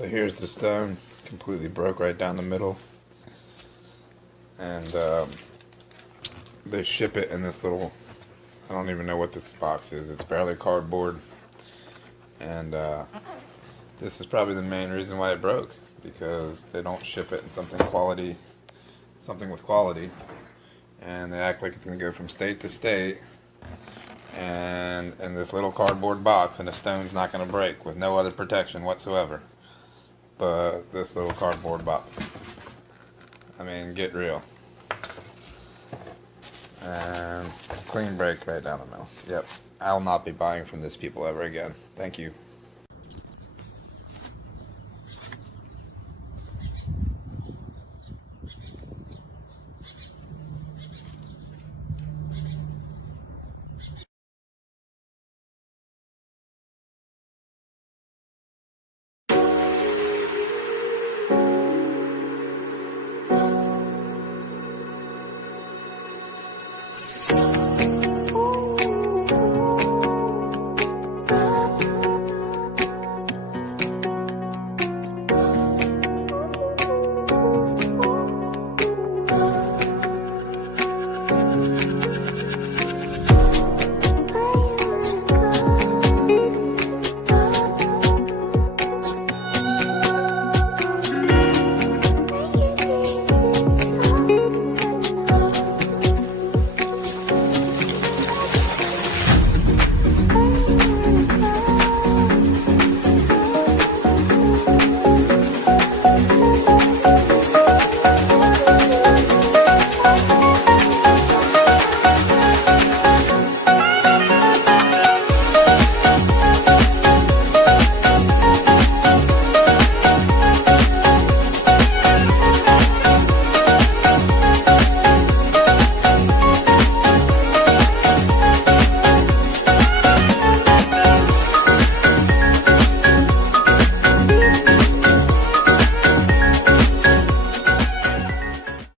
So here's the stone, completely broke right down the middle, and they ship it in this little, I don't even know what this box is, it's barely cardboard, and this is probably the main reason why it broke, because they don't ship it in something with quality, and they act like it's going to go from state to state, and in this little cardboard box, and the stone's not going to break with no other protection whatsoever. But this little cardboard box. I mean, get real. And clean break right down the middle. Yep. I'll not be buying from this people ever again. Thank you.